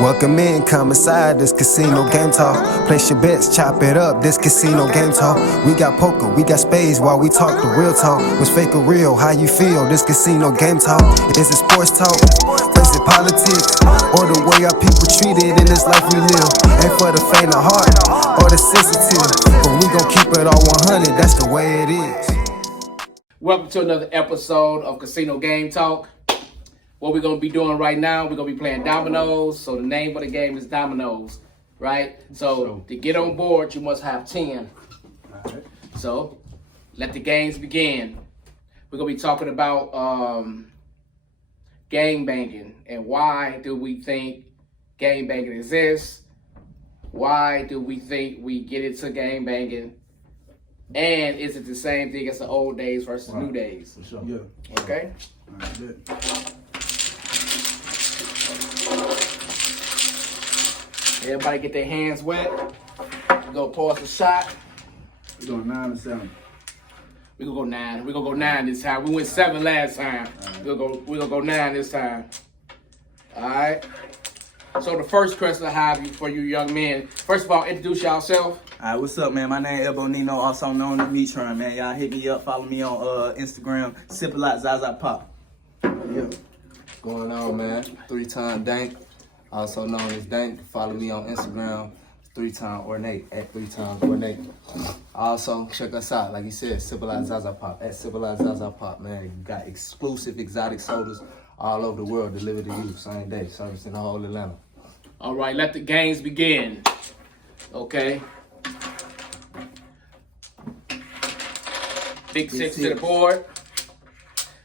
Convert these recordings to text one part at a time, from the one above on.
Welcome in, come inside this casino game talk. Place your bets, chop it up, this casino game talk. We got poker, we got spades while we talk the real talk. Was fake or real, how you feel, this casino game talk. Is it sports talk, is it politics, or the way our people treated in this life we live? Ain't for the faint of heart, or the sensitive, but we gon' keep it all 100, that's the way it is. Welcome to another episode of Casino Game Talk. What we're going to be doing right now, we're going to be playing dominoes. So the name of the game is dominoes, right? So to get on board, you must have 10. Right. So let the games begin. We're going to be talking about game banging and why do we think game banging exists? Why do we think we get into game banging? And is it the same thing as the old days versus new days? For sure. Yeah. Okay? All right, good. Everybody get their hands wet. We're gonna pause the shot. We're going 9 and 7. We're gonna go 9. We're gonna go 9 this time. We went 7 last time. Right. We're gonna go 9 this time. Alright. So the first question I have for you young men. First of all, introduce yourself. Alright, what's up, man? My name is Elbow Nino, also known as Metron, man. Y'all hit me up, follow me on Instagram, Sip a Lot Zaza Pop. Yeah. Going on, man? 3-time Dank, also known as Dank. Follow me on Instagram, 3-time Ornate, at 3 times Ornate. Also, check us out, like you said, Civilized Zaza Pop, at Civilized Zaza Pop, man. You got exclusive exotic sodas all over the world delivered to you, same day, service in the whole Atlanta. All right, let the games begin. Okay. Big six to the board.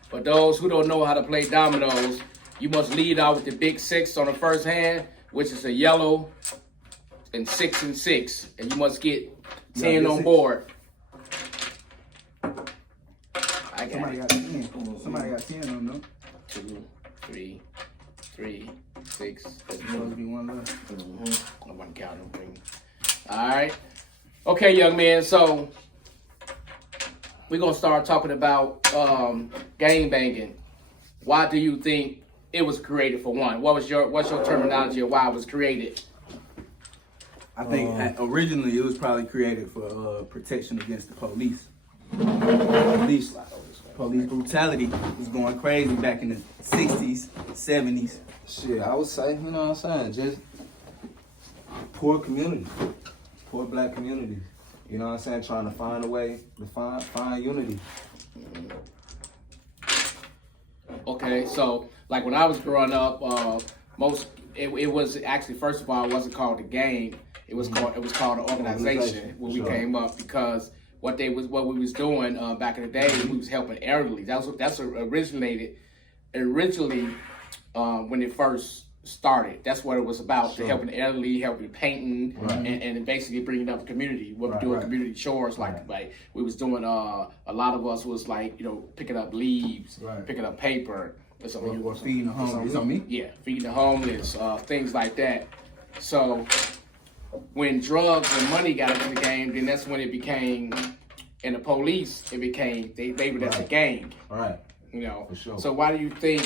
For those who don't know how to play dominoes, you must lead out with the big 6 on the first hand, which is a yellow and 6 and 6. And you must get 10 on board. I got Somebody it. got 10. Somebody got 10 on them. 2, 3, 6. There's supposed to be one left. I want to count them. All right. Okay, young man. So we're gonna start talking about game banging. Why do you think it was created? For one, what's your terminology of why it was created? I think originally it was probably created for protection against the police. Police brutality was going crazy back in the 60s, 70s. Shit, I would say, you know what I'm saying, just poor community, poor black community. You know what I'm saying, trying to find a way to find unity. Okay, so like when I was growing up, it was actually, first of all, it wasn't called a game. It was called an organization when we came up, because what we was doing back in the day, we was helping elderly. That's originally when it first started. That's what it was about, to helping the elderly, helping painting, and basically bringing up the community. We were doing community chores, like we was doing. A lot of us was like, picking up leaves, picking up paper, Or feeding the homeless. It's on me? yeah, feeding the homeless, things like that. So when drugs and money got into the game, then that's when it became, and the police, it became, they labeled it as a gang. All right. For sure. So why do you think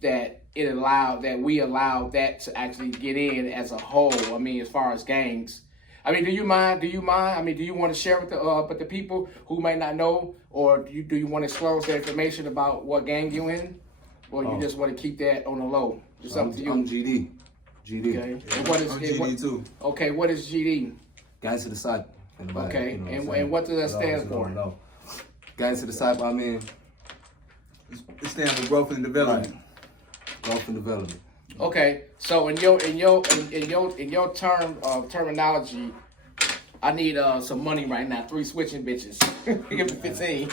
that we allowed that to actually get in as a whole? I mean, as far as gangs. I mean, do you mind? I mean, do you want to share with the people who may not know, or do you want to disclose the information about what gang you in, or you just want to keep that on the low? It's up to you. I'm GD. GD. Okay. And what is I'm GD too. Okay, what is GD? Gangster Disciple. Okay, and what does that stand for? No. Gangster Disciple, I mean, It stands for growth and development. growth and development. Okay, so in your terminology, I need some money right now. 3 switching bitches. Give me 15.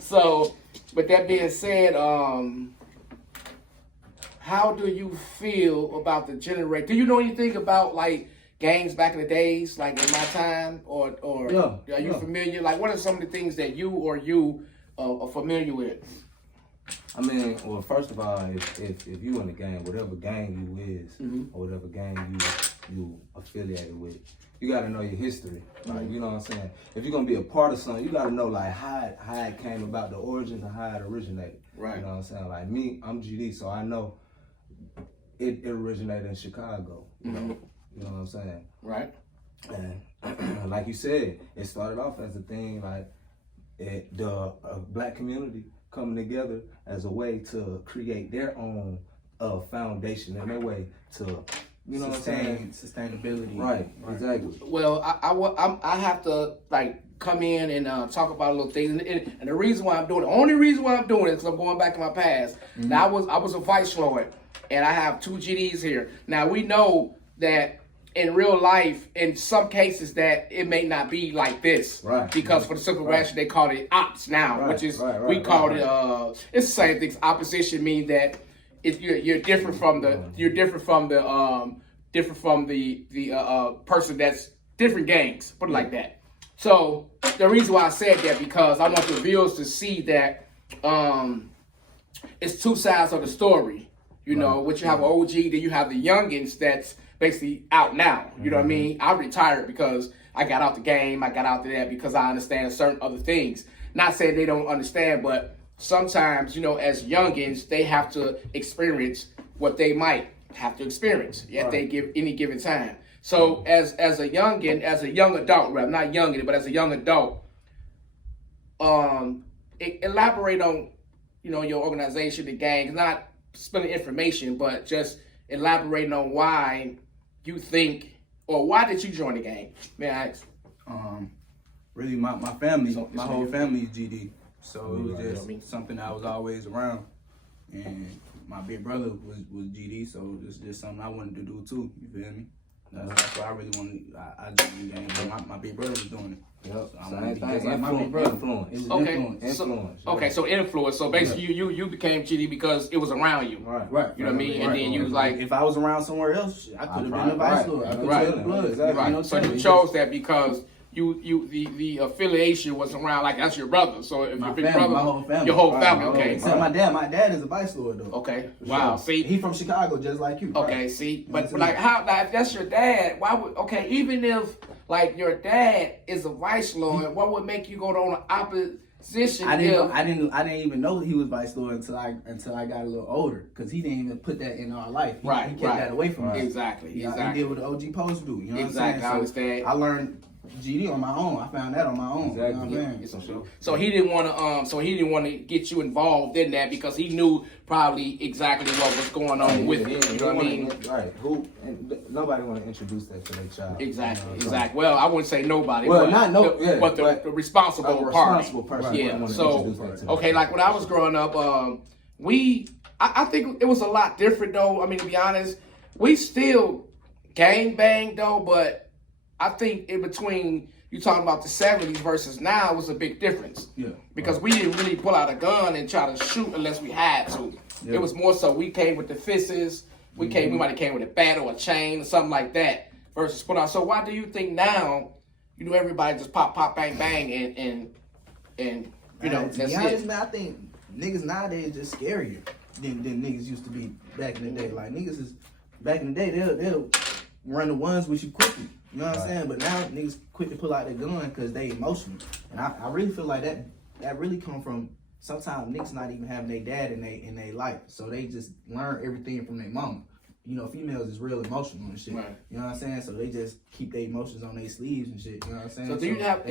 So, with that being said, how do you feel about the generation? Do you know anything about like gangs back in the days, like in my time, or are you familiar? Like, what are some of the things that you are familiar with? I mean, well, first of all, if you in the gang, whatever gang you is, or whatever gang you affiliated with, you gotta know your history. Like, you know what I'm saying? If you're gonna be a part of something, you gotta know like how it came about, the origins and how it originated. Right. You know what I'm saying? Like me, I'm GD, so I know it originated in Chicago. You know what I'm saying? Right. And like you said, it started off as a thing like the black community coming together as a way to create their own foundation and their way to, you know what I'm saying? Sustainability. Right, exactly. Well, I have to like come in and talk about a little things, and the reason why I'm doing it, the only reason why I'm doing it is because I'm going back to my past. Now I was a vice lord, and I have 2 GDs here. Now we know that in real life, in some cases, that it may not be like this, Right. Because for the simple reason they call it opps now, Right, which is right, we call it. It's the same thing. Opposition means that you're different from the person that's different gangs. Put it like that. So the reason why I said that because I want the viewers to see that it's 2 sides of the story. You know, which you have an OG, then you have the youngins that's basically out now. You know what I mean? I retired because I got out the game. I got out to that because I understand certain other things. Not saying they don't understand, but sometimes, you know, as youngins, they have to experience what they might have to experience at they give any given time. So as a youngin, as a young adult, well, not youngin, but as a young adult, elaborate on, you know, your organization, the gang, not spilling information, but just elaborating on why you think, or why did you join the gang? May I ask? Really, my family, my whole family is GD. So it was just something I was always around. And my big brother was GD, so it's just something I wanted to do too. You feel me? That's why I really wanted. I joined the game. But my big brother was doing it. Yep. So I wanted to be just like my big Influence. brother. It was Okay. influence. So influence. So basically, you became GD because it was around you. Right. Right. You know what I mean? And then you was like, if I was around somewhere else, I could have been a vice lord. I could have been the blood. Exactly. right. You know, So you chose that because the affiliation was around, like that's your brother. So if my your big family, brother, my whole family, your whole Right, family, my whole- okay. Except my dad. My dad is a vice lord though. Okay. For Wow. sure. See. He from Chicago, just like you. Okay, Right. see, That's but it. like how if that's your dad, why would even if like your dad is a vice lord, what would make you go on the opposition? I didn't even know he was vice lord until I got a little older, because he didn't even put that in our life. He kept that away from us. Exactly. He did what the OG posts do. You know Exactly, what I'm saying? I understand. I learned GD on my own. I found that on my own. Exactly. You know what I'm saying? So he didn't want to get you involved in that because he knew probably exactly what was going on with it. You know what I mean? Right. Nobody want to introduce that to their child. Exactly. Exactly. Well, I wouldn't say nobody. Well, but not no, the, yeah, but the responsible a party. responsible person. Yeah. wanna So introduce that to their okay, like when I was growing up, I think it was a lot different though. I mean, to be honest, we still gang bang though, but I think in between you talking about the 70s versus now was a big difference. Yeah. Because we didn't really pull out a gun and try to shoot unless we had to. Yeah. It was more so we came with the fists. We might have came with a bat or a chain or something like that versus pull out. So why do you think now, you know, everybody just pop, bang, bang and you know, To that's be honest, it. man, I think niggas nowadays just scarier than niggas used to be back in the day. Like niggas is back in the day, they'll run the ones with you quickly. You know what I'm saying? But now niggas quick to pull out their gun because they emotional. And I really feel like that really come from sometimes niggas not even having their dad in their life. So they just learn everything from their mama. You know, females is real emotional and shit. Right. You know what I'm saying? So they just keep their emotions on their sleeves and shit. You know what I'm saying? So do you have?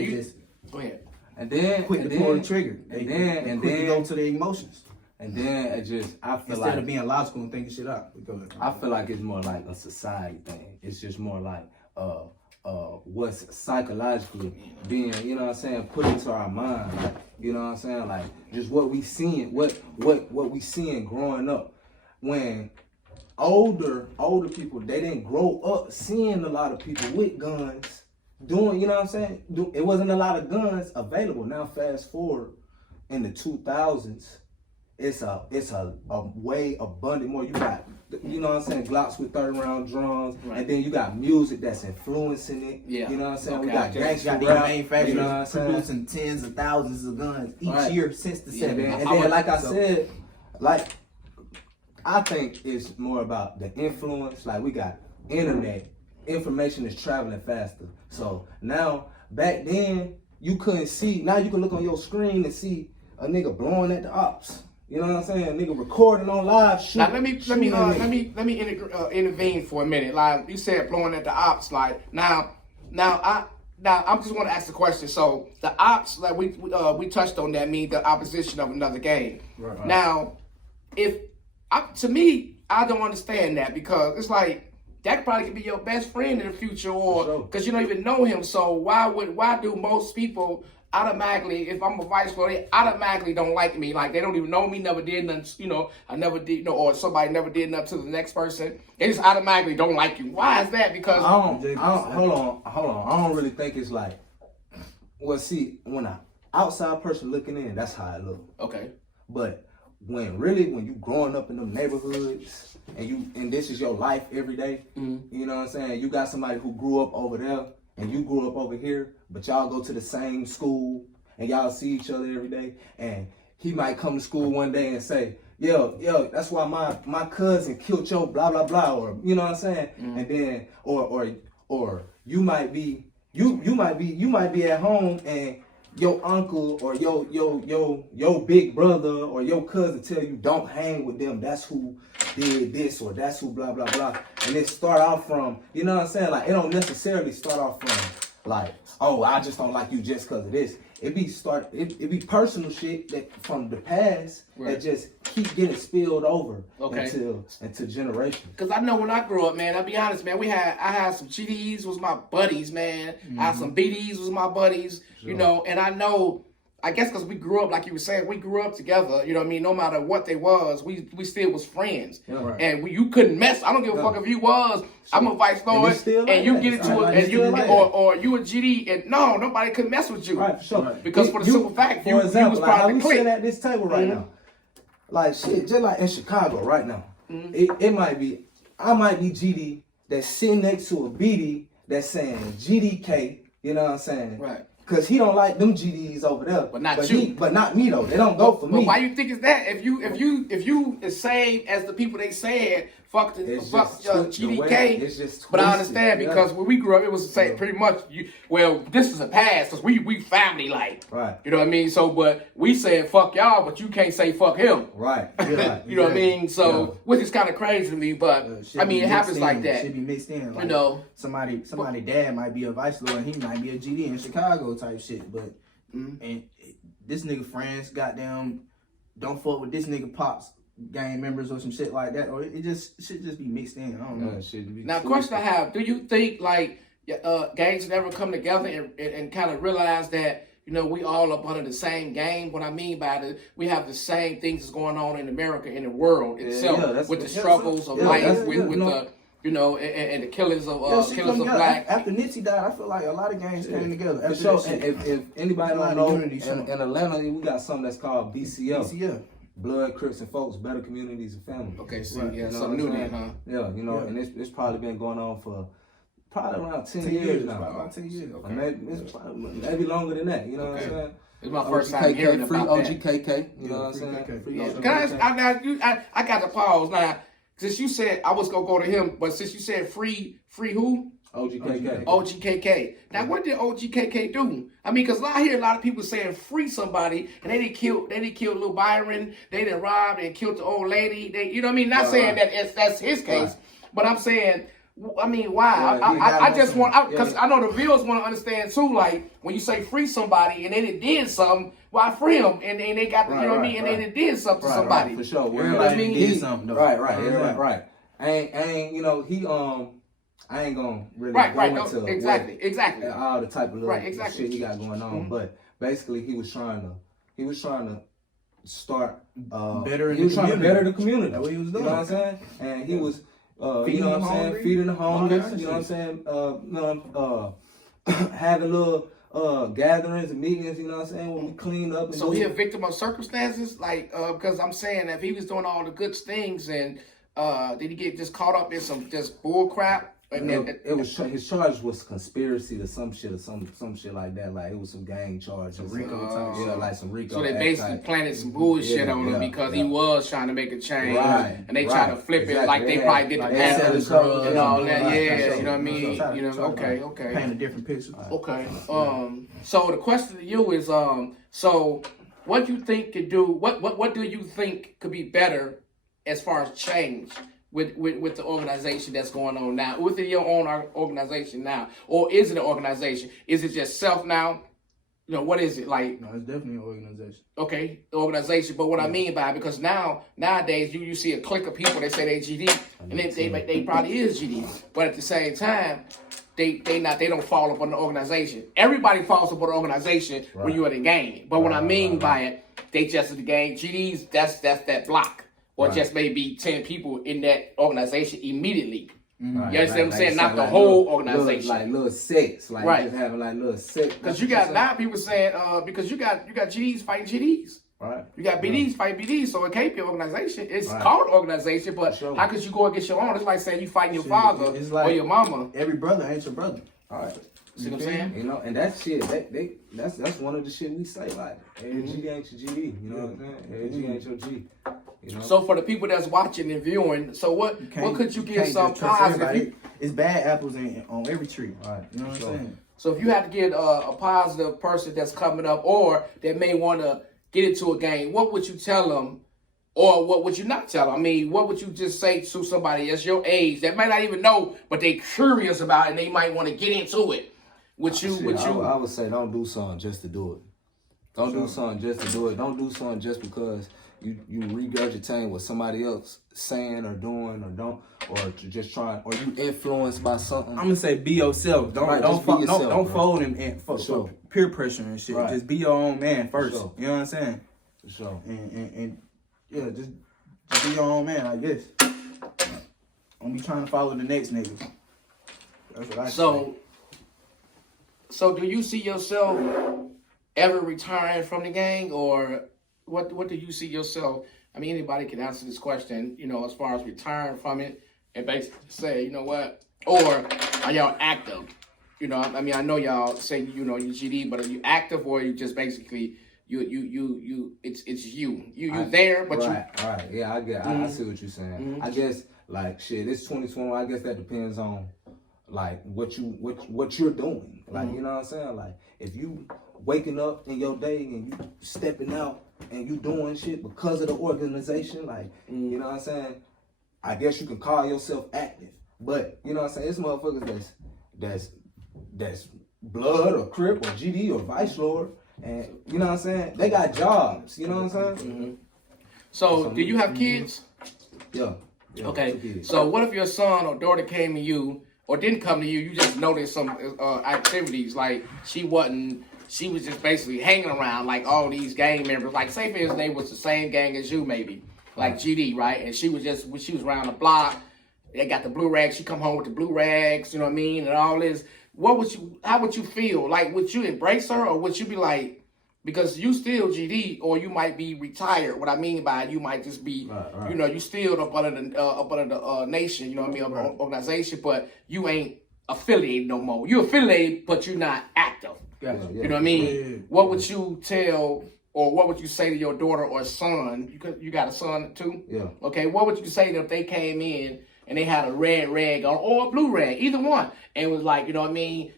Go ahead. And then quick to pull the trigger. They quick to go to their emotions. And then it just, I feel Instead like of being logical and thinking shit out. I feel like it's more like a society thing. It's just more like what's psychologically being, you know what I'm saying, put into our mind. Like, you know what I'm saying? Like just what we seeing, what we seeing growing up. When older people, they didn't grow up seeing a lot of people with guns doing, you know what I'm saying? It wasn't a lot of guns available. Now fast forward in the 2000s, it's a way abundant more. You got, you know what I'm saying, Glocks with 30-round drums, Right. and then you got music that's influencing it. Yeah. You know what I'm saying? Okay, We got okay. gangster Got these rap. manufacturers You know what I'm saying? producing tens of thousands of guns each Right. year since the Yeah, 70s. And then, like I said, like I think it's more about the influence. Like we got internet, information is traveling faster. So now, back then, you couldn't see. Now you can look on your screen and see a nigga blowing at the ops. You know what I'm saying? Nigga recording on live. Now let me intervene for a minute. Like you said, blowing at the ops. Like now I'm just want to ask the question. So the ops, like we touched on that, mean the opposition of another game. Right. Now, to me, I don't understand that because it's like that probably could be your best friend in the future, or because you don't even know him. So why do most people automatically, if I'm a vice lord, they automatically don't like me? Like they don't even know me, never did nothing, I never did, or somebody never did nothing to the next person. They just automatically don't like you. Why is that? Because hold on. I don't really think it's like, well, see, when an outside person looking in, that's how it look. Okay. But when you growing up in them neighborhoods and this is your life every day, you know what I'm saying? You got somebody who grew up over there and you grew up over here, but y'all go to the same school and y'all see each other every day, and he might come to school one day and say, yo, that's why my cousin killed your blah blah blah, or you know what I'm saying? And then or you might be at home and your uncle or your big brother or your cousin tell you don't hang with them. That's who did this, or that's who blah blah blah. And it start off from, you know what I'm saying? Like it don't necessarily start off from like, oh, I just don't like you just because of this. It be personal shit that from the past that just keep getting spilled over into generations. Cause I know when I grew up, man, I'll be honest, man, I had some GDs was my buddies, man. I had some BDs was my buddies, and I know, I guess because we grew up, like you were saying, we grew up together, you know what I mean? No matter what they was, we still was friends. Yeah, right. And you couldn't mess. I don't give a fuck if you was. I'm a vice lord, and you get into it, and you or you a GD, and no, nobody could mess with you. Right, for sure. Because for the simple fact, you was like part of the clique. Sitting at this table right now, like shit, just like in Chicago right now, it might be, I might be GD that's sitting next to a BD that's saying GDK. You know what I'm saying? Right. Cause he don't like them GDs over there, but not you. But not me though. They don't go for me. But why you think it's that? If you the same as the people they said, fuck GDK. It's just but I understand because when we grew up, it was the same. Pretty much. This is a past because we family like. Right. You know what I mean? So, but we said fuck y'all, but you can't say fuck him. Right. You know what I mean? So, which is kind of crazy to me, but I mean it happens like that. Should be mixed in. Like, somebody dad might be a vice lord and he might be a GD in Chicago type shit, but and this nigga friends goddamn don't fuck with this nigga pops gang members or some shit like that, or it just should just be mixed in. I don't know. Now, question I have: do you think like gangs never come together and kind of realize that we all up under the same game? What I mean by that, we have the same things that's going on in America, in the world itself, with the struggles of life, with the and the killings of black. After Nipsey died, I feel like a lot of gangs came together. For sure. And if anybody don't know, in Atlanta, we got something that's called BCF. Blood, Crips, and Folks, Better Communities and Family. Okay, so something new then, huh? Yeah, and it's probably been going on for probably around 10 years now. About 10 years. Okay. Maybe longer than that, you know what I'm saying? It's my first time hearing about that. OGKK, you know what I'm saying? Can I got to pause now. Since you said I was gonna go to him, but since you said free who? OGKK. Now, what did OGKK do? I mean, because I hear a lot of people saying free somebody, and they didn't kill Lil Byron, they didn't rob, and killed the old lady. You know what I mean? Not saying that that's his case, but I'm saying, I mean, why? I just want, because I know the viewers want to understand too, like, when you say free somebody, and then it did something, why free them? And they got, you know what I mean? And then it did something to somebody. For sure. You know what I mean? Did something, though. Right. I ain't gonna really go into exactly all the type of little shit he got going on, but basically he was trying to start better the community. That's what he was doing. You know what I'm saying? And he was feeding the homeless. You know what I'm saying? Having little gatherings and meetings. You know what I'm saying? When we clean up. So he a victim of circumstances, like because I'm saying if he was doing all the good things and did he get just caught up in some just bull crap? It was his charge was conspiracy to some shit or some shit like that. Like it was some gang charge, some RICO type, like some RICO. So they basically planted some bullshit on him because he was trying to make a change, and they tried to flip it like they probably did the past and all that. You know what I mean? Okay. Paint a different picture. Okay. So the question to you is, so what you think could do? What do you think could be better as far as change with the organization that's going on now, within your own organization now, or is it an organization? Is it just self now? You know, what is it like? No, it's definitely an organization. Okay, the organization. But what I mean by it, because nowadays you see a clique of people, they say they GD, and they probably is GD, but at the same time, they don't fall up on the organization. Everybody falls up on the organization when you're in the game. But what I mean by it, they just in the game. GDs, that's that block, or just maybe 10 people in that organization immediately. You understand what I'm saying? Not the whole organization. Like little sects, like just having like little sects. Because you got now people saying, because you got GDs fighting GDs. Right. You got BDs fight BDs, so it can't be an organization. It's called organization, but how could you go against your own? It's like saying you fighting your father or your mama. Every brother ain't your brother. All right. See what I'm saying? You know, and that shit, that's one of the shit we say, like, hey, G ain't your GD, you know what I'm saying? Hey, G ain't your G. You know? So for the people that's watching and viewing, so what could you give some positive? It's bad apples on every tree. Right. You know what I'm saying? So if you have to get a positive person that's coming up or that may want to get into a game, what would you tell them? Or what would you not tell them? I mean, what would you just say to somebody that's your age that might not even know, but they curious about it and they might want to get into it? I would say don't do something just to do it. Don't do something just to do it. Don't do something just because you regurgitating what somebody else saying or doing or just trying, or you influenced by something. I'm gonna say be yourself. Don't fold in for peer pressure and shit. Right. Just be your own man first. You know what I'm saying? For sure. And yeah, just be your own man, I guess. Don't be trying to follow the next nigga. That's what I say. So do you see yourself ever retiring from the gang, or what do you see yourself? I mean, anybody can answer this question, you know, as far as retiring from it and basically say, you know what, or are y'all active? You know, I mean, I know y'all say, you know, you GD, but are you active or are you just basically it's you there, but right. Yeah, I see what you're saying. I guess like shit, it's 2020. I guess that depends on like what you're doing. Like you know what I'm saying. Like if you waking up in your day and you stepping out and you doing shit because of the organization, like you know what I'm saying. I guess you can call yourself active, but you know what I'm saying. It's motherfuckers that's blood or Crip or GD or Vice Lord. And you know what I'm saying? They got jobs. You know what I'm saying? So, do you have kids? Yeah. Okay. So, what if your son or daughter came to you or didn't come to you? You just noticed some activities like she was just basically hanging around like all these gang members. Like, say for instance, they was the same gang as you, maybe like GD, right? And she was around the block. They got the blue rags. She come home with the blue rags. You know what I mean? And all this. How would you feel? Like, would you embrace her or would you be like, because you still GD or you might be retired. What I mean by it, you might just be, you know, you still up under the nation, you know what I mean, organization, but you ain't affiliated no more. You affiliated, but you're not active. Gotcha. You know what I mean? Yeah. What would you tell or what would you say to your daughter or son? You got a son too? Yeah. Okay, what would you say to if they came in and they had a red rag on or a blue rag, either one, and was like, you know what I mean,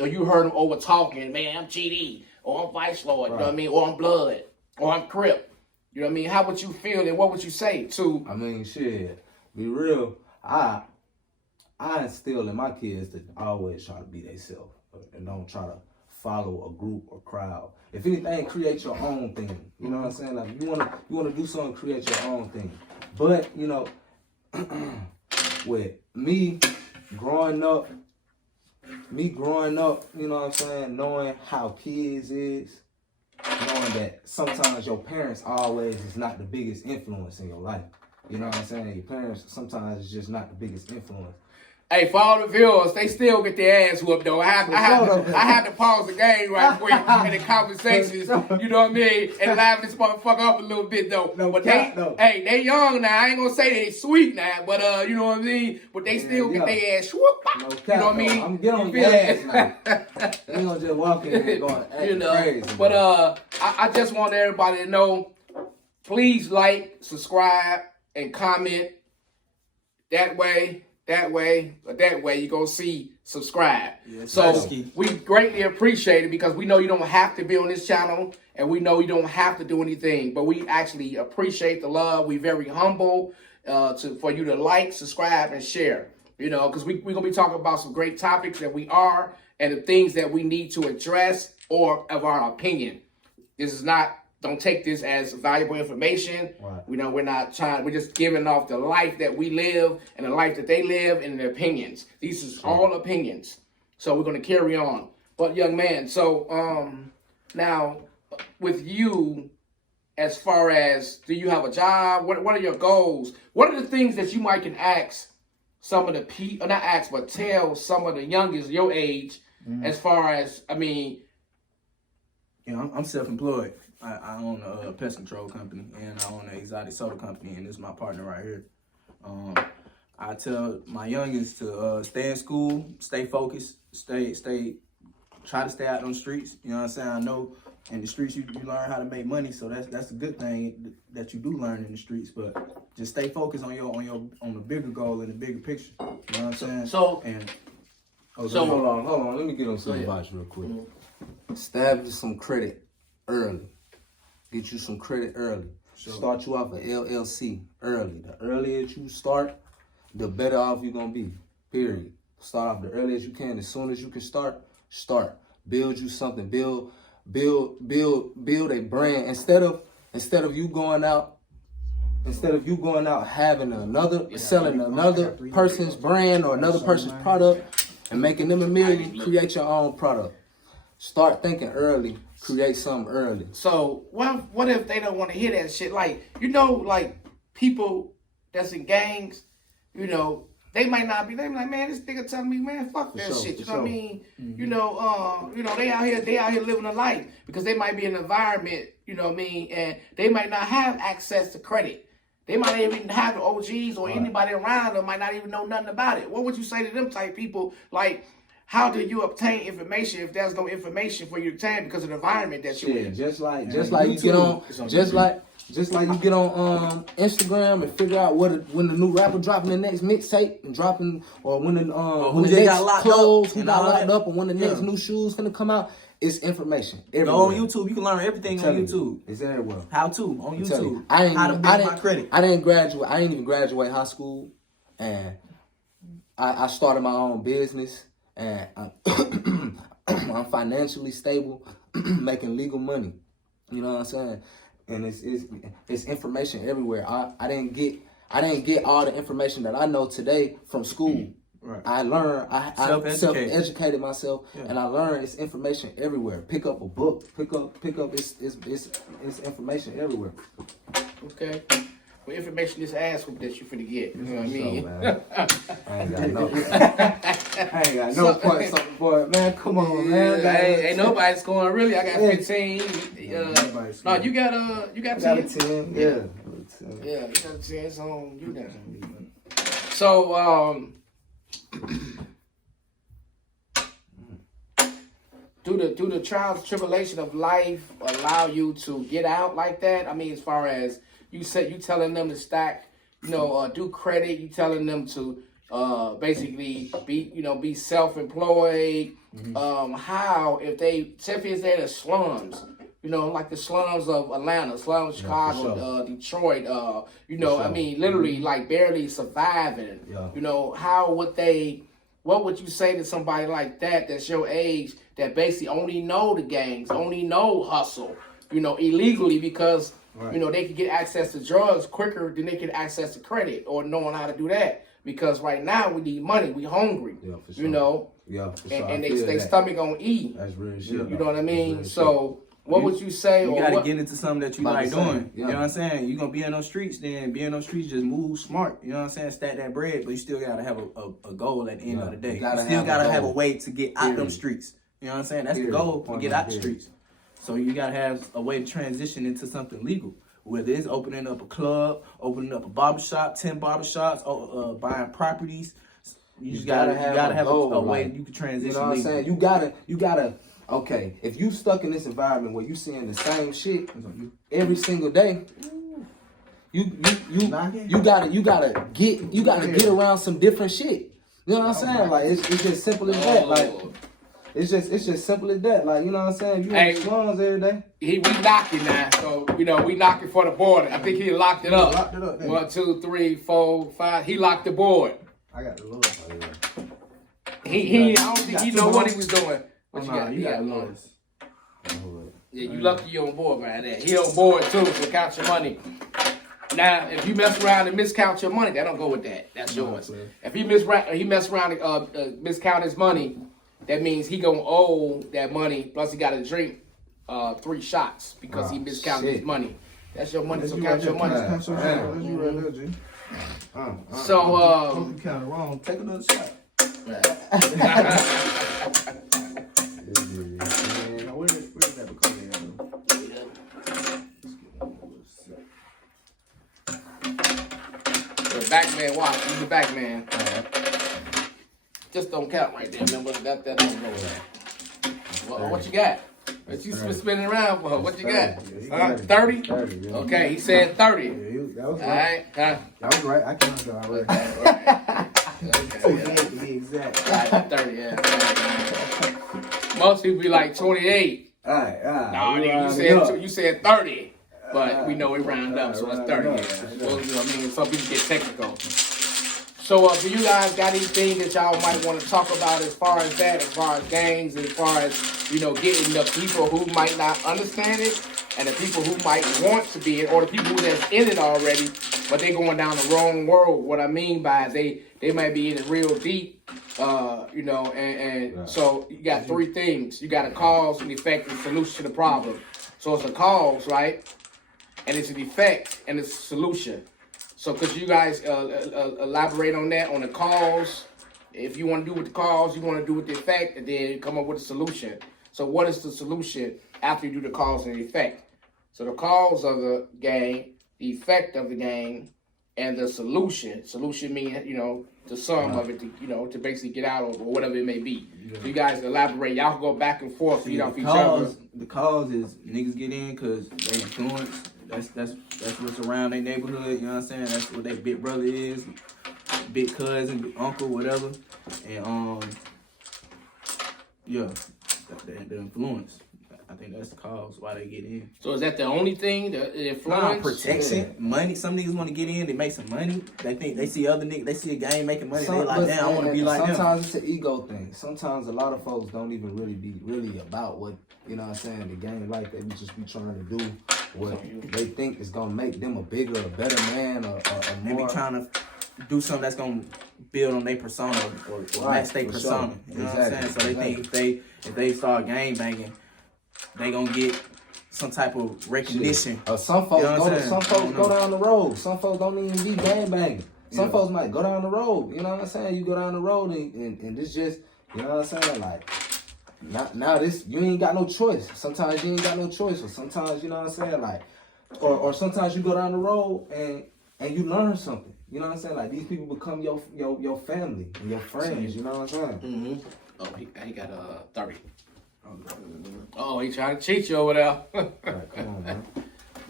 or you heard them over talking, man, I'm GD, or I'm Vice Lord, you know what I mean, or I'm Blood, or I'm Crip, you know what I mean? How would you feel and what would you say to? I mean, shit, be real. I instill in my kids to always try to be themselves and don't try to follow a group or crowd. If anything, create your own thing. You know what I'm saying? Like you wanna do something, create your own thing. But you know. With me growing up, you know what I'm saying, knowing how kids is, knowing that sometimes your parents always is not the biggest influence in your life. You know what I'm saying? Your parents sometimes is just not the biggest influence. Hey, for all the viewers, they still get their ass whooped though. I had to pause the game right quick in the conversations, you know what I mean, and liven this motherfucker up a little bit though. But they young now. I ain't gonna say they sweet now, but you know what I mean. But they still get their ass whooped. You know what I mean? I'm getting on your ass now. They gonna just walk in and going crazy. But I just want everybody to know, please like, subscribe, and comment. That way that way, or that way, you're going to see subscribe. Yes, so that's key. we greatly appreciate it because we know you don't have to be on this channel and we know you don't have to do anything, but we actually appreciate the love. We're very humble for you to like, subscribe, and share, you know, because we're going to be talking about some great topics that we are and the things that we need to address or of our opinion. This is not, don't take this as valuable information. Right. You know, we're just giving off the life that we live and the life that they live and their opinions. These is all opinions. So we're going to carry on. But young man, so now with you, as far as, do you have a job? What are your goals? What are the things that you might can ask some of the people, not ask, but tell some of the youngest your age, as far as, I mean, You know, I'm self-employed. I own a pest control company and I own an exotic soda company, and this is my partner right here. I tell my youngins to stay in school, stay focused, try to stay out on the streets. You know what I'm saying? I know in the streets you learn how to make money, so that's a good thing that you do learn in the streets. But just stay focused on the bigger goal and the bigger picture. You know what I'm saying? So Hold on. Let me get on some advice real quick. Establish some credit early. Get you some credit early. Start you off an LLC early. The earlier you start, the better off you're gonna be. Period. Start off the earliest you can. As soon as you can start. Build you something. Build a brand. Instead of you going out having selling another person's brand or another person's product and making them a million, create your own product. Start thinking early, create something early. So what if they don't want to hear that shit? Like, you know, like people that's in gangs, you know, they might not be. They be like, man, this nigga telling me, man, fuck that shit. You know what I mean? You know, they out here living a life because they might be in an environment, you know what I mean, and they might not have access to credit. They might not even have the OGs or anybody around them might not even know nothing about it. What would you say to them type people? Like, how do you obtain information if there's no information for you to obtain because of the environment that you're in? Just like you get on Instagram and figure out when the new rapper dropping the next mixtape and dropping, or when the next clothes who got locked up, or when the next new shoes gonna come out. It's information everywhere. Go on YouTube. You can learn everything on YouTube. It's everywhere. How to on YouTube. How to build my credit. I didn't even graduate high school, and I started my own business. And I'm financially stable, making legal money. You know what I'm saying? And it's information everywhere. I didn't get all the information that I know today from school. Right. I learned. I self-educated myself, and I learned it's information everywhere. Pick up a book. Pick up. It's information everywhere. Okay. Well, information is ass whoop that you finna get. You know what I mean? I ain't got no points on the board, man. Come on, man. Ain't nobody scoring really. I got 15. No, you got 10. You got a 10. Yeah. Yeah, you got a 10. So you down. So do the trials and tribulation of life allow you to get out like that? I mean, as far as you telling them to stack, do credit. You telling them to basically be self-employed. How if they're in the slums, like the slums of Atlanta, slums of Chicago, Detroit. I mean, literally like barely surviving. Yeah. What would you say to somebody like that that's your age that basically only know the gangs, only know hustle, illegally because they can get access to drugs quicker than they get access to credit or knowing how to do that. Because right now we need money, we hungry, Yeah, for sure. Yeah, for sure. And they stomach on E. That's real shit. You know what I mean? So what would you say? You gotta get into something that you like doing. You know what I'm saying? You gonna be in those streets, then be in those streets, just move smart. You know what I'm saying? Stack that bread, but you still gotta have a goal at the end of the day. You still gotta have a way to get out them streets. You know what I'm saying? That's the goal, to get out the streets. So you gotta have a way to transition into something legal. Whether it's opening up a club, opening up a barbershop, 10 barbershops, buying properties. You just gotta have a way you can transition. You know what I'm saying? You gotta. Okay, if you stuck in this environment where you seeing the same shit every single day, You gotta get around some different shit. You know what I'm saying? Like it's just simple as that. Like it's just simple as that. Like you know what I'm saying? You in the slums every day. We knocking now, so we knocking for the board. I think he locked it up. Locked it up. 1, 2, 3, 4, 5. He locked the board. I got the Lewis. I don't think he know what he was doing. What you got? You got Lewis. Yeah, you lucky you on board right there. He on board too, so count your money. Now, if you mess around and miscount your money, that don't go with that. That's yours. If he mess around and miscount his money, that means he gonna owe that money. Plus, he got to drink 3 shots because he miscounted his money. That's your money, so count your money. So, you counted wrong. Take another shot. The back man, watch. He's the back man. Just don't count right there. Remember that don't go there. What you got? What you spinning around for? What you got? 30? Okay, he said 30. That was all right. That was right. I counted that already. To be exact. Right, 30, yeah. Most people be like 28. All right. No, nigga, you said 30. But we know we round up, so it's 30. I mean, some people get technical. So, do you guys got anything that y'all might want to talk about as far as that, as far as gangs, as far as, getting the people who might not understand it, and the people who might want to be it, or the people that's in it already, but they going down the wrong road? What I mean by is they might be in it real deep, so you got 3 things. You got a cause, an effect, and solution to the problem. So it's a cause, right? And it's an effect, and it's a solution. So could you guys elaborate on that, on the cause? If you want to do with the cause, you want to do with the effect, and then come up with a solution. So what is the solution after you do the cause and the effect? So the cause of the gang, the effect of the gang, and the solution. Solution means, the sum of it, to basically get out of, or whatever it may be. So you guys elaborate. Y'all can go back and forth, feed off each other. The cause is niggas get in because they influence. That's what's around their neighborhood, you know what I'm saying? That's what their big brother is, big cousin, big uncle, whatever. And the influence. I think that's the cause why they get in. So is that the only thing, the influence? Protection, money. Some niggas want to get in, they make some money. They think they see other niggas, they see a gang making money, they like, damn, I want to be like them. Sometimes it's an ego thing. Sometimes a lot of folks don't even really about what, you know what I'm saying, the game like. They just be trying to do what they think is gonna make them a bigger, a better man, or they more. be trying to do something that's gonna build on their persona or match their persona. You know what I'm saying? So they think if they start gang banging, they gonna get some type of recognition. Some folks go down the road. Some folks don't even be gang banging. Some folks might go down the road. You know what I'm saying? You go down the road and this just, you know what I'm saying? Like, now this, you ain't got no choice. Sometimes you ain't got no choice. Or sometimes, you know what I'm saying? Like, or sometimes you go down the road and you learn something. You know what I'm saying? Like, these people become your family and your friends. You know what I'm saying? Mm-hmm. Oh, he got 30. Oh, he trying to cheat you over there. Right, come on, man.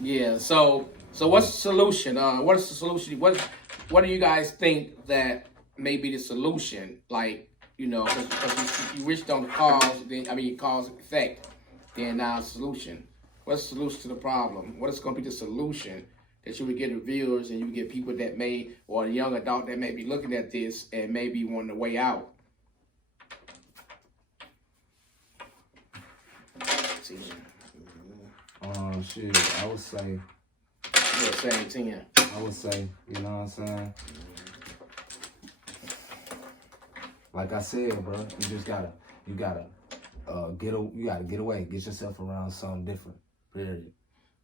Yeah. So what's the solution? What is the solution? What do you guys think that may be the solution? Like, because if you reached on the cause, cause and effect, then now solution. What's the solution to the problem? What is going to be the solution that you would get the viewers and you would get people that may, or a young adult that may be looking at this and maybe wanting a way out? Shit, I would say. Yeah, same 10. I would say, you know what I'm saying? Like I said, bro, you gotta get away, get yourself around something different. Period.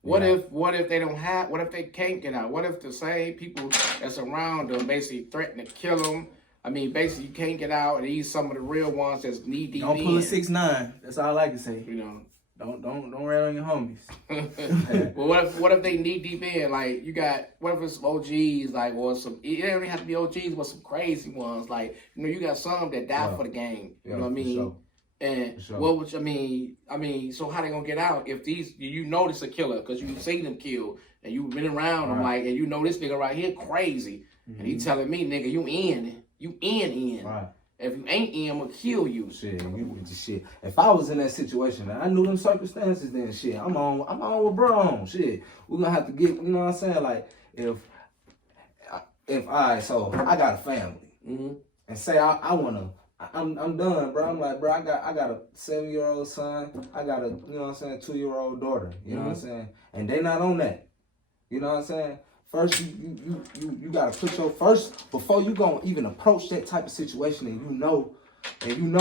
What if they don't have? What if they can't get out? What if the same people that's around them basically threaten to kill them? I mean, basically, you can't get out, and these some of the real ones that's knee deep. Don't pull a 6'9". That's all I can say. Don't rail on your homies. Well, what if they knee deep in? Like, you got, what if it's OGs, like, or some, it don't even have to be OGs, but some crazy ones. Like, you got some that die for the game. You know what I mean? Sure. And what would I mean, so how they gonna get out if these, this a killer because you seen them kill and you've been around him, like, and you know this nigga right here crazy, and he telling me, nigga, you in. Right. If you ain't in, I'm gonna kill you. Shit, shit. If I was in that situation and I knew them circumstances, then shit, I'm on with bro on. Shit, we're gonna have to get, you know what I'm saying? Like, if so I got a family, and say I'm done, bro. I'm like, bro, I got a 7-year-old son. I got a, you know what I'm saying, 2-year-old daughter. You know what I'm saying? And they not on that. You know what I'm saying? First, you gotta put your first before you gonna even approach that type of situation, and you know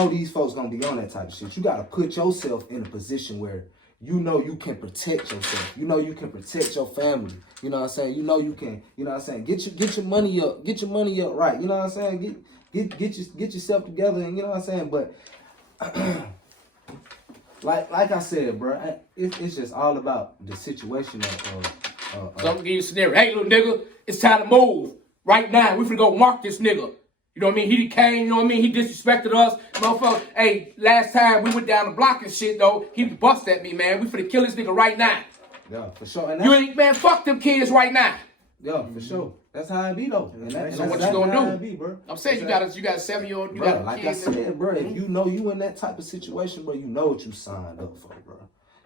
these folks gonna be on that type of shit. You gotta put yourself in a position where you know you can protect yourself. You know you can protect your family. You know what I'm saying? You know you can. You know what I'm saying? Get your money up. Get your money up right. You know what I'm saying? Get yourself together, and you know what I'm saying. But like I said, bro, it's just all about the situation of. So I'm gonna give you a scenario. Hey, little nigga, it's time to move. Right now, we finna go mark this nigga. You know what I mean? He came, you know what I mean? He disrespected us. Motherfucker, hey, last time we went down the block and shit, though, he bust at me, man. We finna kill this nigga right now. Yeah, for sure. And you ain't, man, fuck them kids right now. Yeah, for sure. That's how it be, though. So what you gonna do? Be, bro. I'm saying you got a 7-year-old, you got a like kid. I said, bro, if you know you in that type of situation, bro, you know what you signed up for, bro.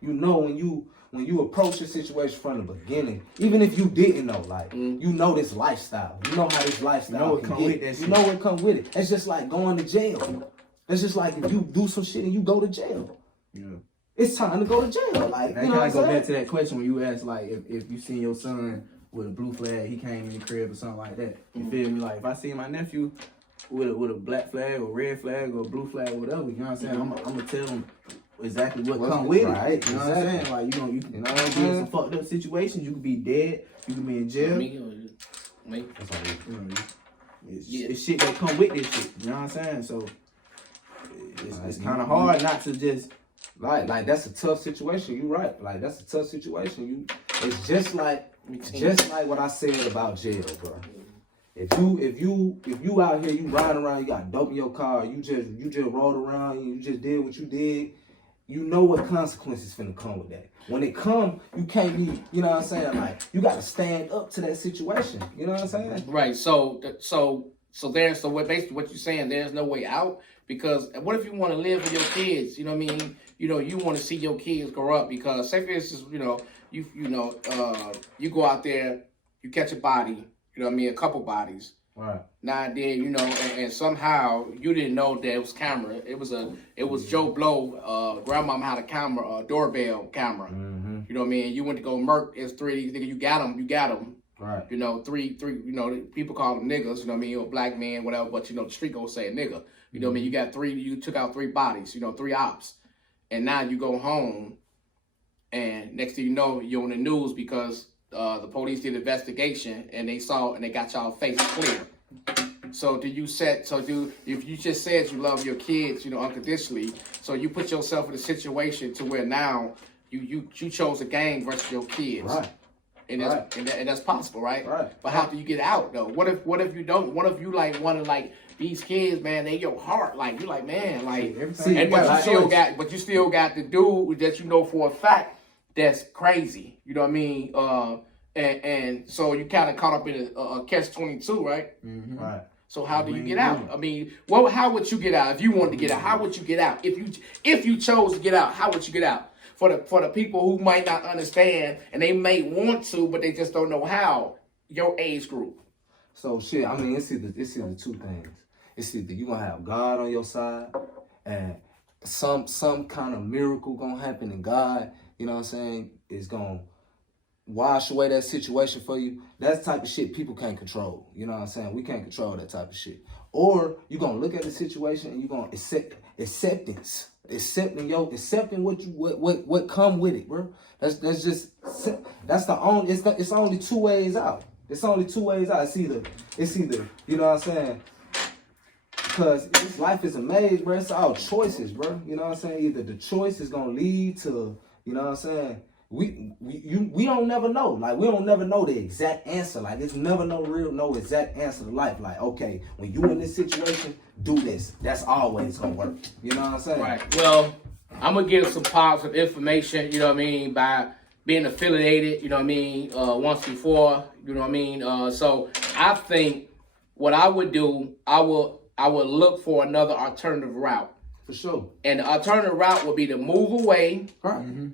You know when you approach a situation from the beginning, even if you didn't know, like, you know this lifestyle. You know how this lifestyle can get. You know what come with it. It's just like going to jail. It's just like if you do some shit and you go to jail. Yeah. It's time to go to jail. Like, that you know kind what of go I'm back to that question when you asked, like, if you seen your son with a blue flag, he came in the crib or something like that. You feel me? Like, if I see my nephew with a black flag or red flag or blue flag or whatever, you know what I'm saying? I'm gonna tell him exactly what come with it. You know what I'm saying? Like, you know what I'm saying? Some fucked up situations. You could be dead. You could be in jail. Me. That's all you know, it's shit that come with this shit. You know what I'm saying? So it's kind of hard not to just like that's a tough situation. You right. Like that's a tough situation. It's just like what I said about jail, bro. If you out here, you riding around, you got dope in your car, you just rolled around, and you just did what you did. You know what consequences finna come with that. When it come, you can't be, you know what I'm saying? Like, you gotta stand up to that situation. You know what I'm saying? Right. So basically what you're saying, there's no way out, because what if you want to live with your kids? You know what I mean? You know, you want to see your kids grow up, because say for instance, you go out there, you catch a body, you know what I mean, a couple bodies. Right. Now then, and somehow you didn't know that it was camera. It was Joe Blow. Grandmama had a doorbell camera. Mm-hmm. You know what I mean? You went to go murk. It's 3 nigga. You got them. Right. You know, three. You know, people call them niggas. You know what I mean? Or black man, whatever. But the street gonna say nigga. You know what I mean? You got 3. You took out 3 bodies. 3 ops, and now you go home, and next thing you know, you're on the news because the police did an investigation and they saw and they got y'all face clear. So if you just said you love your kids, unconditionally, so you put yourself in a situation to where now you chose a gang versus your kids. Right. And that's possible, right? Right. But how do you get out though? What if you don't? What if you want to these kids, man? They your heart, you man, but you still got the dude that you know for a fact that's crazy. You know what I mean? And so you kind of caught up in a catch-22, right? Mm-hmm. Right. So how do you get out? I mean, how would you get out if you wanted to get out? How would you get out if you chose to get out? How would you get out? For the people who might not understand and they may want to, but they just don't know how. Your age group. So shit. I mean, it's either 2 things. It's either you gonna have God on your side, and some kind of miracle gonna happen, and God, you know what I'm saying, is gonna wash away that situation for you. That's the type of shit people can't control. You know what I'm saying? We can't control that type of shit. Or you're gonna look at the situation and you're gonna accepting what come with it, bro. It's only 2 ways out. It's only 2 ways out. It's either, you know what I'm saying? Because this life is a maze, bro. It's all choices, bro. You know what I'm saying? Either the choice is gonna lead to, you know what I'm saying? We don't never know. Like, we don't never know the exact answer. Like, it's never no exact answer to life. Like, okay, when you in this situation, do this. That's always gonna work. You know what I'm saying? Right. Well, I'm gonna give some positive information, you know what I mean, by being affiliated, you know what I mean, once before, you know what I mean. So I think what I would do, I would look for another alternative route. For sure. And the alternative route would be to move away. Right.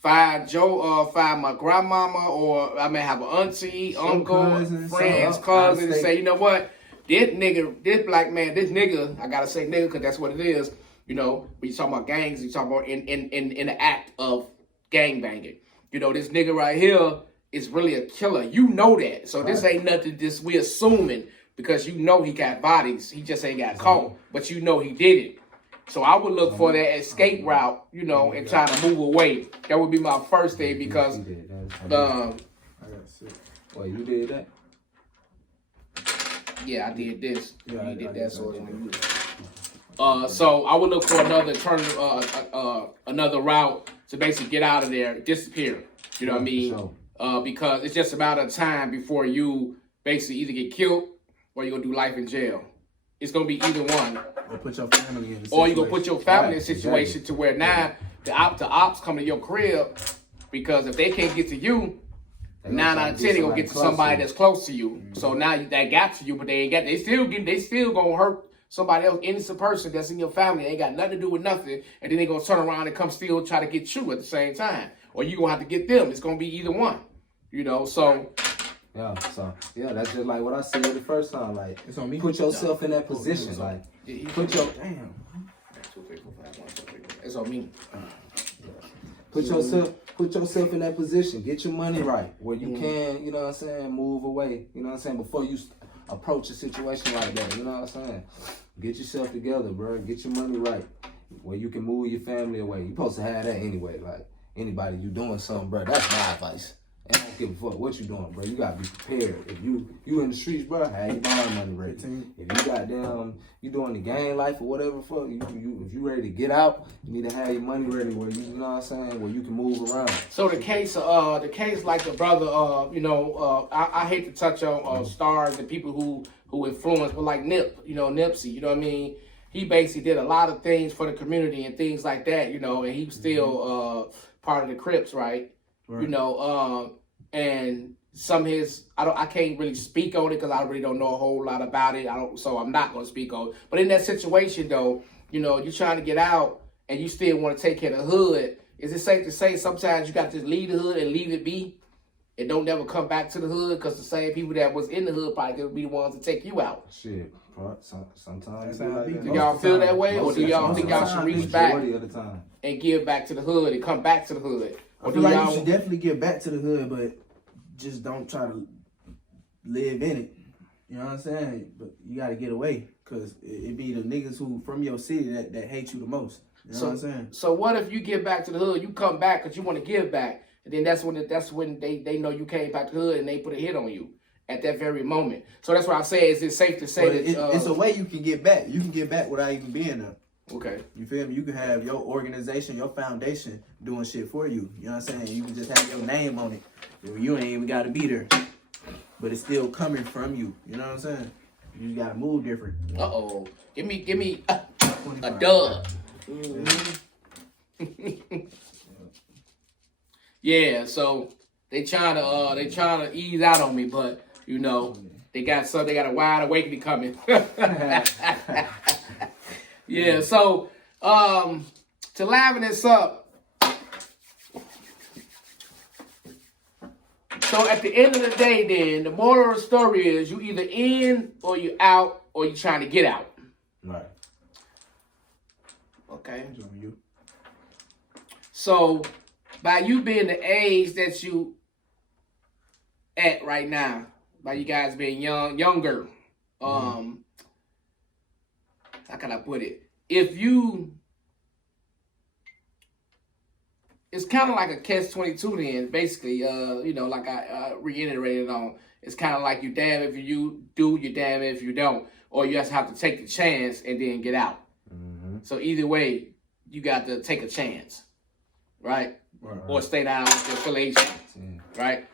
Find my grandmama, or I may have an auntie, uncle, cousins, friends, some cousins, and out-of-state. say, you know what, this black man, this nigga, I gotta say nigga because that's what it is. You know, when you talking about gangs, you talking about in the act of gang banging. You know, this nigga right here is really a killer. You know that, so this ain't nothing. This we assuming because you know he got bodies. He just ain't got caught, but you know he did it. So I would look for that escape route, you know, and try to move away. That would be my first thing because, I got sick. Wait, you did that? yeah, I did this. Yeah, You did I that, did so I would look for another another route to basically get out of there, disappear. You know what I mean? Sure. Because it's just a matter of time before you basically either get killed or you're gonna do life in jail. It's gonna be either one. Or put your family in a Or you gonna put your family in a Right, situation to where now the ops come to your crib, because if they can't get to you, 9 out of 10 they gonna get to somebody that's close to you. So now that got to you, but they ain't got. They still gonna hurt somebody else, innocent person that's in your family. They ain't got nothing to do with nothing, and then they gonna turn around and come still try to get you at the same time, or you gonna have to get them. It's gonna be either one, you know. So Yeah, that's just like what I said the first time. Like, It's on me. put yourself in that position. Like, put your Damn. it's on me. put yourself in that position. Get your money right where you can. You know what I'm saying? Move away. You know what I'm saying? Before you approach a situation like that. You know what I'm saying? Get yourself together, bro. Get your money right where you can move your family away. You supposed to have that anyway. Like, anybody you doing something, bro. That's my advice. And I don't give a fuck what you doing, bro. You gotta be prepared. If you in the streets, bro, have your bond money ready. If you goddamn, you doing the gang life or whatever, fuck, if you ready to get out, you need to have your money ready where you know what I'm saying, where you can move around. So the case like the brother, I hate to touch on stars and people who influence, but like Nipsey, you know what I mean? He basically did a lot of things for the community and things like that, you know, and he was still part of the Crips, right? You know, and some of his, I can't really speak on it because I really don't know a whole lot about it. So I'm not gonna speak on it. But in that situation though, you know, you're trying to get out and you still want to take care of the hood. Is it safe to say sometimes you got to just leave the hood and leave it be? And don't never come back to the hood because the same people that was in the hood probably gonna be the ones to take you out. Shit, sometimes. Do y'all feel that way, or do y'all think y'all should reach back and give back to the hood and come back to the hood? I feel like you should definitely get back to the hood, but just don't try to live in it. You know what I'm saying? But you got to get away, because it be the niggas who from your city that hate you the most. You know what I'm saying? So what if you get back to the hood, you come back because you want to give back, and then that's when they know you came back to the hood and they put a hit on you at that very moment. So that's what I say. Is it safe to say that it's a way you can get back. You can get back without even being there. Okay. You feel me? You can have your organization, your foundation doing shit for you. You know what I'm saying? You can just have your name on it. You ain't even got to be there. But it's still coming from you. You know what I'm saying? You just got to move different. Uh-oh. Give me a dub. Yeah, so they trying to ease out on me, but you know, they got a wide awakening coming. Yeah, so to liven this up, so at the end of the day then, the moral of the story is you either in or you out or you trying to get out. Right. Okay. So by you being the age that you at right now, by you guys being younger, how can I put it? It's kind of like a catch-22 then, basically, you know, like I reiterated on. It's kind of like you damn if you do, you damn if you don't. Or you just have to take the chance and then get out. Mm-hmm. So either way, you got to take a chance, right? Or stay down with your affiliation, right?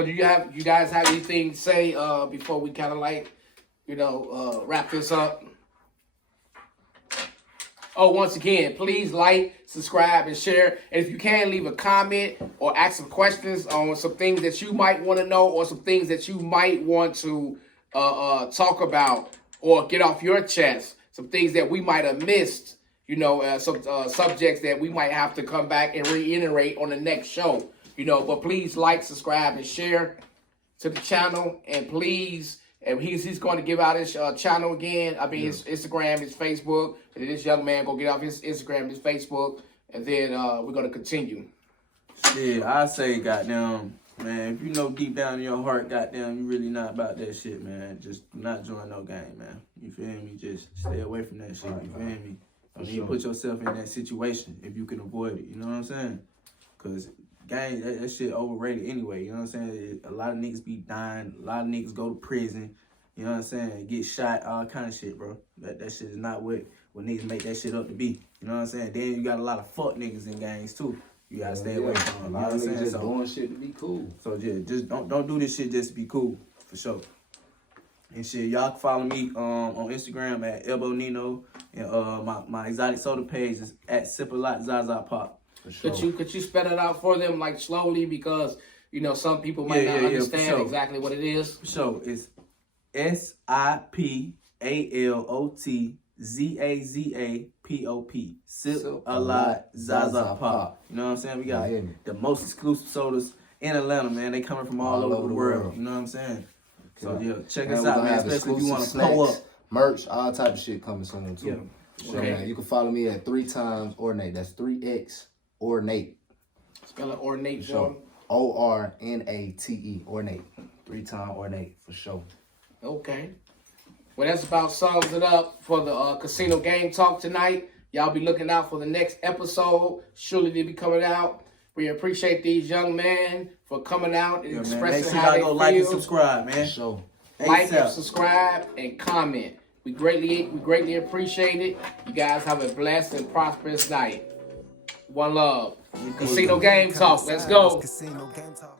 So do you guys have anything to say before we kind of like, wrap this up? Oh, once again, please like, subscribe, and share. And if you can, leave a comment or ask some questions on some things that you might want to know or some things that you might want to talk about or get off your chest. Some things that we might have missed, some subjects that we might have to come back and reiterate on the next show. But please like, subscribe, and share to the channel. And please, and he's going to give out his channel again. I mean, his Instagram, his Facebook. And this young man going to get off his Instagram, his Facebook. And then we're going to continue. Shit, I say, goddamn, man, if you know deep down in your heart, goddamn, you really not about that shit, man. Just do not join no game, man. You feel me? Just stay away from that shit. You feel me? Don't even put yourself in that situation if you can avoid it. You know what I'm saying? Because gang, that shit overrated anyway. You know what I'm saying? A lot of niggas be dying. A lot of niggas go to prison. You know what I'm saying? Get shot, all kind of shit, bro. That shit is not what niggas make that shit up to be. You know what I'm saying? Then you got a lot of fuck niggas in gangs too. You gotta stay away from them. A lot of niggas just doing shit to be cool. So yeah, just don't do this shit just to be cool, for sure. And shit, y'all can follow me on Instagram at Elbow Nino, and my exotic soda page is at Sip a Lot Zaza Pop. For sure. Could you spell it out for them like slowly, because some people might not understand exactly what it is. For sure, it's SIPALOTZAZAPOP. Sip a Lot Zaza Pop. You know what I'm saying? We got the most exclusive sodas in Atlanta, man. They coming from all over the world. You know what I'm saying? So yeah, check us out, man. Especially if you want to pull up. Merch, all type of shit coming soon too. Yeah. Sure, man. You can follow me at 3 times Ornate. That's 3X Ornate. Spell it Ornate, sure. ORNATE. Ornate. 3 times Ornate for sure. Okay. Well, that's about sums it up for the Casino Game Talk tonight. Y'all be looking out for the next episode. Surely they'll be coming out. We appreciate these young men for coming out and expressing how they feel. Like and subscribe, man. Sure. Like and subscribe and comment. We greatly appreciate it. You guys have a blessed and prosperous night. One love. Casino Game Talk. Let's go. Casino Game Talk.